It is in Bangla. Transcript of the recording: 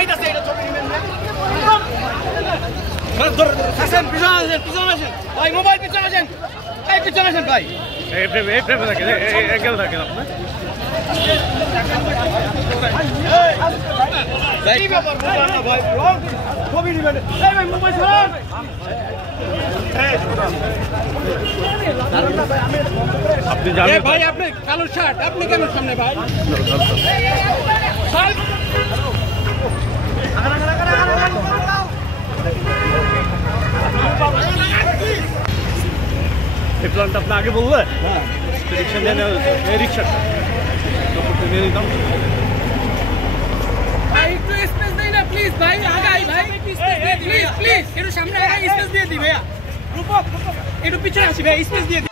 যাইতাছে এটা ছবি নিবেন না আসেন পিছনে আসেন ভাই মোবাইল পিছনে আসেন এই পিছনে আসেন ভাই এই প্রেমে থাকে এঙ্গেল থাকে আপনার এই ব্যাপার না ভাই ছবি নিবেন এই ভাই মোবাইল ছাড়ুন আপনি জানেন ভাই আপনি কালো শার্ট আপনি কেন সামনে ভাই এই প্ল্যানটা আপনি আগে বললেন হ্যাঁ রিক্সা নিয়ে নেওয়া এই রিক্সাটা নিয়ে নিতাম ভাই একটু স্পেস দেই না প্লিজ ভাই আগাই ভাই প্লিজ একটু সামনে আগাই স্পেস দিয়ে দি ভাইয়া একটু পিছনে আসি ভাই স্পেস দিয়ে